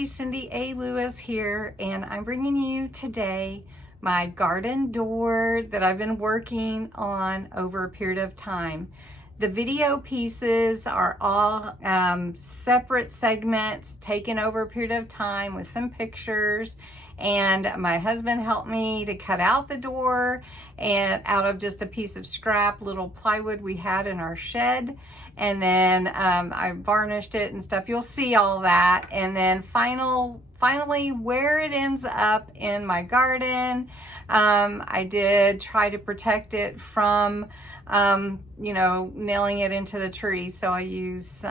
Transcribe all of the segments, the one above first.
everybody, Cindy A. Lewis here, and I'm bringing you today my garden door that I've been working on over a period of time. The video pieces are all separate segments taken over a period of time with some pictures, and my husband helped me to cut out the door and out of just a piece of scrap little plywood we had in our shed. And then I varnished it and stuff. You'll see all that. And then finally where it ends up in my garden, I did try to protect it from, nailing it into the tree. So I use,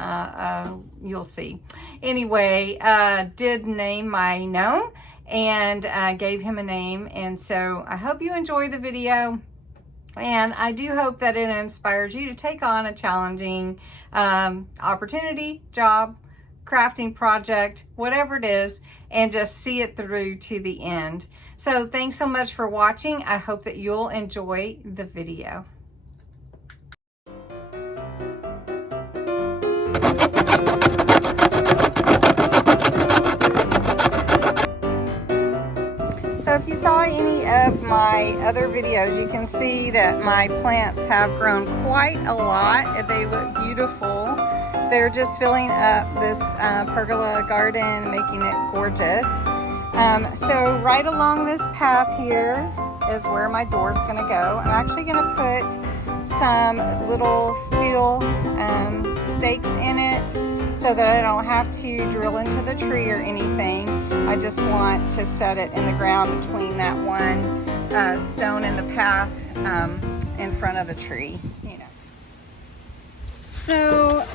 you'll see. Anyway, did name my gnome and gave him a name. And so I hope you enjoy the video. And I do hope that it inspires you to take on a challenging opportunity, job, crafting project, whatever it is, and just see it through to the end. So thanks so much for watching. I hope that you'll enjoy the video. So if you saw any of my other videos, you can see that my plants have grown quite a lot. They look beautiful. They're just filling up this pergola garden, making it gorgeous. So right along this path here is where my door is going to go. I'm actually going to put some little steel stakes in it so that I don't have to drill into the tree or anything. I just want to set it in the ground between that one stone in the path in front of the tree. So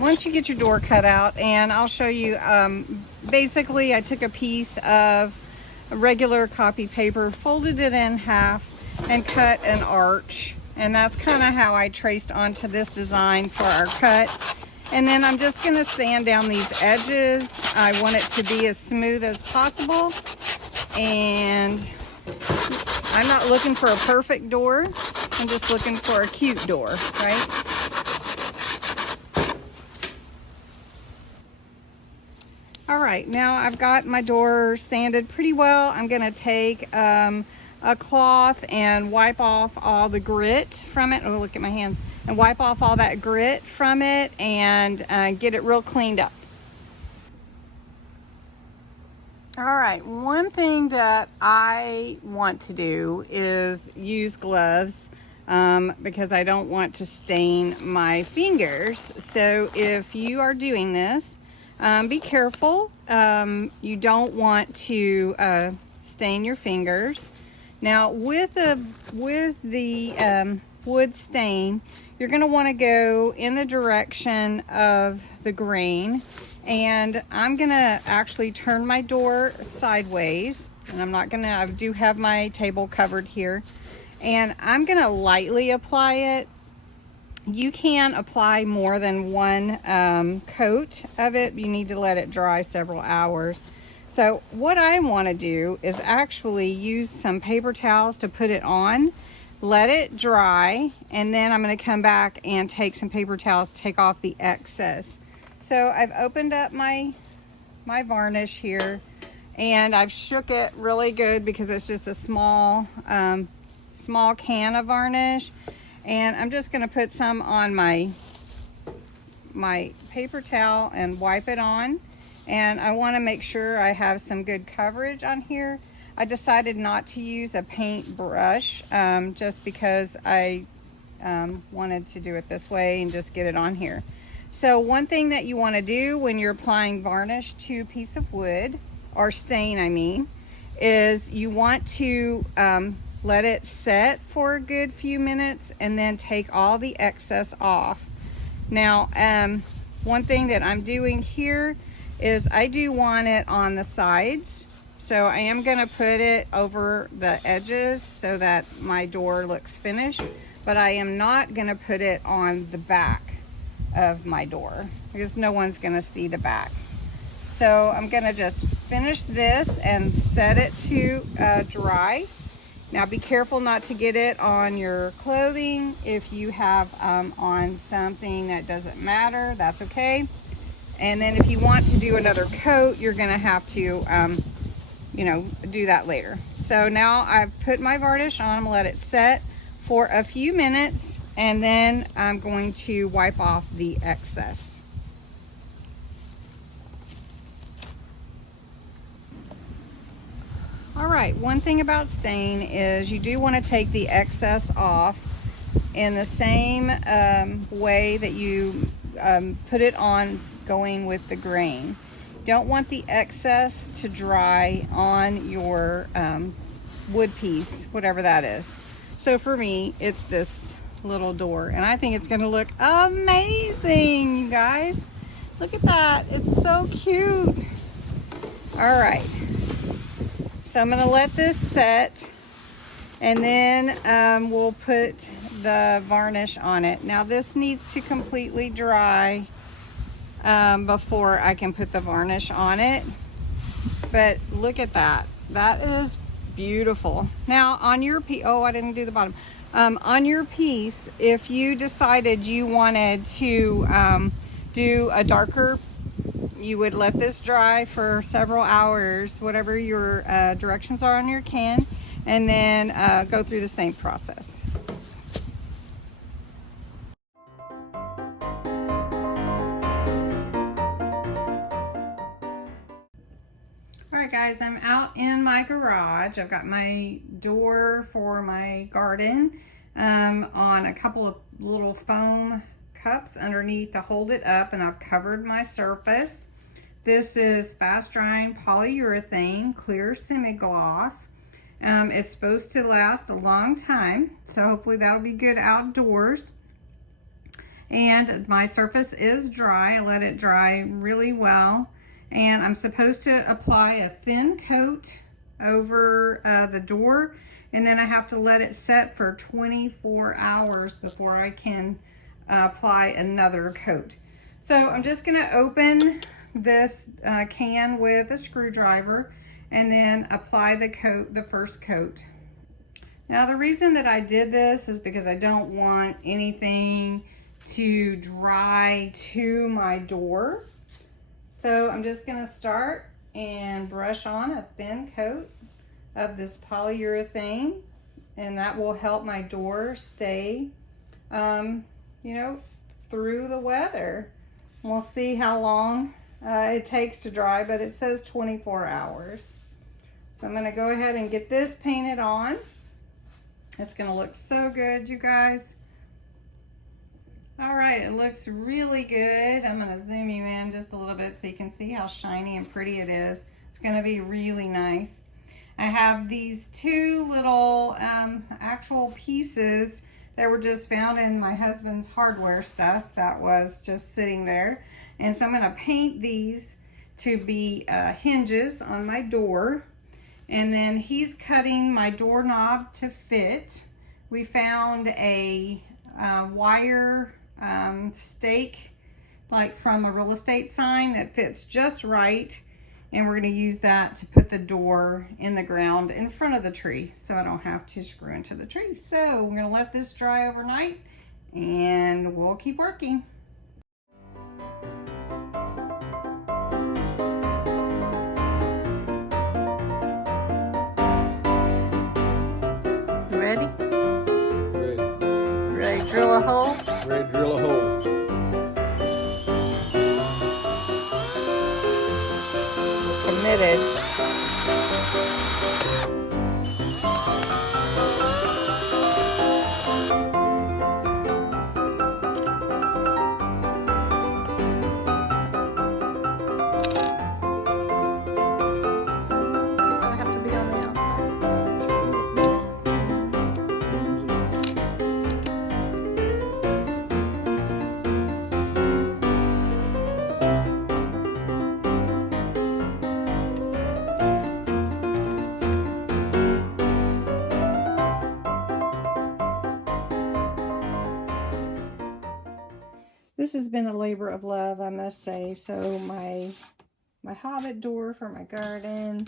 once you get your door cut out, and I'll show you, basically I took a piece of regular copy paper, folded it in half, and cut an arch. And that's kind of how I traced onto this design for our cut. And then I'm just going to sand down these edges. I want it to be as smooth as possible. And I'm not looking for a perfect door. I'm just looking for a cute door, right? All right, now I've got my door sanded pretty well. I'm going to take a cloth and wipe off all the grit from it. Oh, look at my hands. And wipe off all that grit from it and get it real cleaned up. All right, one thing that I want to do is use gloves because I don't want to stain my fingers. So if you are doing this, be careful. You don't want to stain your fingers. Now with the wood stain, you're going to want to go in the direction of the grain, and I'm going to actually turn my door sideways, and I do have my table covered here, and I'm going to lightly apply it. You can apply more than one coat of it. You need to let it dry several hours. So what I want to do is actually use some paper towels to put it on, let it dry, and then I'm going to come back and take some paper towels to take off the excess. So I've opened up my varnish here, and I've shook it really good because it's just a small can of varnish. And I'm just going to put some on my paper towel and wipe it on. And I want to make sure I have some good coverage on here. I decided not to use a paint brush just because I wanted to do it this way and just get it on here. So one thing that you want to do when you're applying varnish to a piece of wood, or stain I mean, is you want to let it set for a good few minutes and then take all the excess off. Now one thing that I'm doing here is I do want it on the sides. So I am going to put it over the edges so that my door looks finished, but I am not going to put it on the back of my door because no one's going to see the back. So I'm going to just finish this and set it to dry. Now be careful not to get it on your clothing. If you have on something that doesn't matter, that's okay. And then if you want to do another coat, you're gonna have to, you know, do that later. So now I've put my varnish on, I'm gonna let it set for a few minutes, and then I'm going to wipe off the excess. All right, one thing about stain is you do want to take the excess off in the same way that you put it on, going with the grain. Don't want the excess to dry on your wood piece, whatever that is. So for me, it's this little door, and I think it's going to look amazing, you guys. Look at that, it's so cute. All right. So I'm going to let this set, and then we'll put the varnish on it. Now this needs to completely dry before I can put the varnish on it. But look at that. That is beautiful. Now on your piece, oh, I didn't do the bottom. On your piece, if you decided you wanted to do a darker, you would let this dry for several hours, whatever your directions are on your can, and then go through the same process. All right, guys, I'm out in my garage. I've got my door for my garden on a couple of little foam cups underneath to hold it up, and I've covered my surface. This is fast drying polyurethane clear semi-gloss. It's supposed to last a long time, so hopefully that'll be good outdoors. And my surface is dry. I let it dry really well, and I'm supposed to apply a thin coat over the door, and then I have to let it set for 24 hours before I can apply another coat. So I'm just going to open this can with a screwdriver and then apply the coat, the first coat. Now the reason that I did this is because I don't want anything to dry to my door. So I'm just going to start and brush on a thin coat of this polyurethane, and that will help my door stay you know, through the weather. We'll see how long it takes to dry, but it says 24 hours. So I'm going to go ahead and get this painted on. It's going to look so good, you guys. All right, it looks really good. I'm going to zoom you in just a little bit so you can see how shiny and pretty it is. It's going to be really nice. I have these two little actual pieces that were just found in my husband's hardware stuff that was just sitting there. And so I'm going to paint these to be hinges on my door. And then he's cutting my doorknob to fit. We found a wire stake, like from a real estate sign, that fits just right. And we're going to use that to put the door in the ground in front of the tree, so I don't have to screw into the tree. So we're going to let this dry overnight, and we'll keep working. You ready? Ready. Ready to drill a hole? Ready to drill a hole. Committed. Does that have to be on the outside? This has been a labor of love, I must say. So my Hobbit door for my garden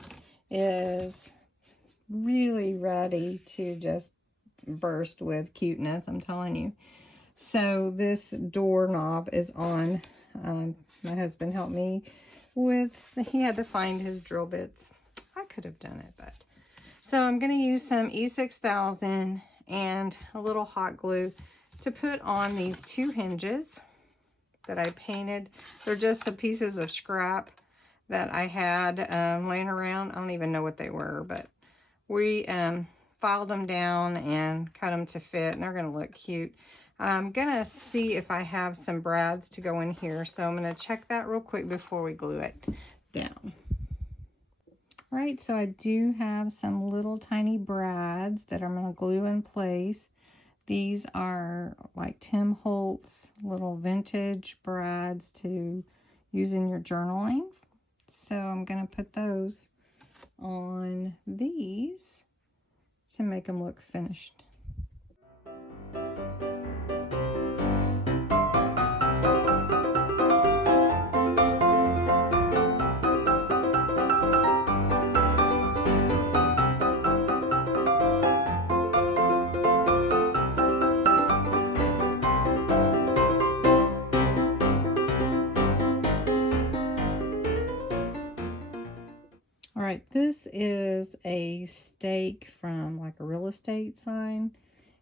is really ready to just burst with cuteness, I'm telling you. So this doorknob is on My husband helped me with, he had to find his drill bits. I could have done it, but. So I'm going to use some E6000 and a little hot glue to put on these two hinges that I painted. They're just some pieces of scrap that I had laying around. I don't even know what they were, but we filed them down and cut them to fit, and they're going to look cute. I'm going to see if I have some brads to go in here, so I'm going to check that real quick before we glue it down. All right, so I do have some little tiny brads that I'm going to glue in place. These are like Tim Holtz little vintage brads to use in your journaling. So I'm going to put those on these to make them look finished. All right, this is a stake from like a real estate sign,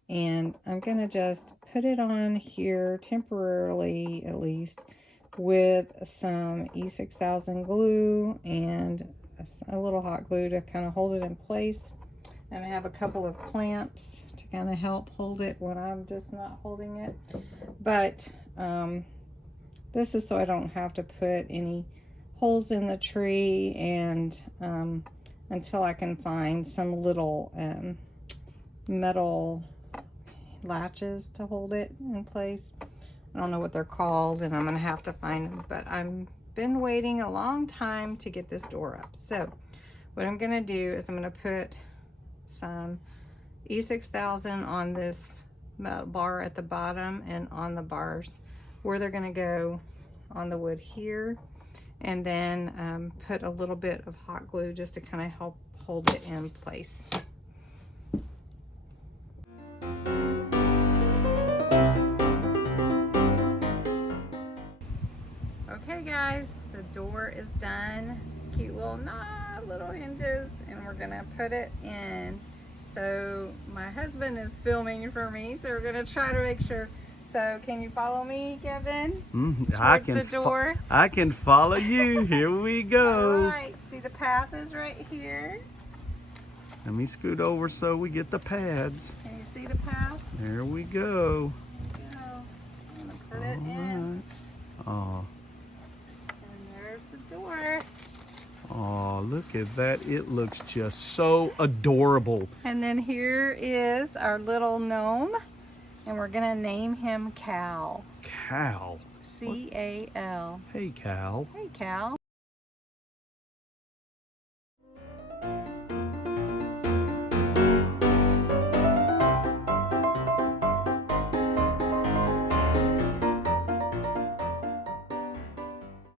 and I'm gonna just put it on here temporarily, at least, with some E6000 glue and a little hot glue to kind of hold it in place. And I have a couple of clamps to kind of help hold it when I'm just not holding it. But this is so I don't have to put any holes in the tree, and until I can find some little metal latches to hold it in place. I don't know what they're called, and I'm gonna have to find them, but I've been waiting a long time to get this door up. So what I'm gonna do is I'm gonna put some E6000 on this metal bar at the bottom and on the bars where they're gonna go on the wood here, and then put a little bit of hot glue just to kind of help hold it in place. Okay guys, the door is done. Cute little hinges, and we're gonna put it in. So my husband is filming for me, so we're gonna try to make sure. So can you follow me, Kevin? I can the door. I can follow you. Here we go. All right, see the path is right here. Let me scoot over so we get the pads. Can you see the path? There we go. There you go. I'm gonna put it in. Oh, And there's the door. oh, look at that. It looks just so adorable. And then here is our little gnome, and we're gonna name him Cal. Cal. C-A-L. Hey, Cal. Hey, Cal.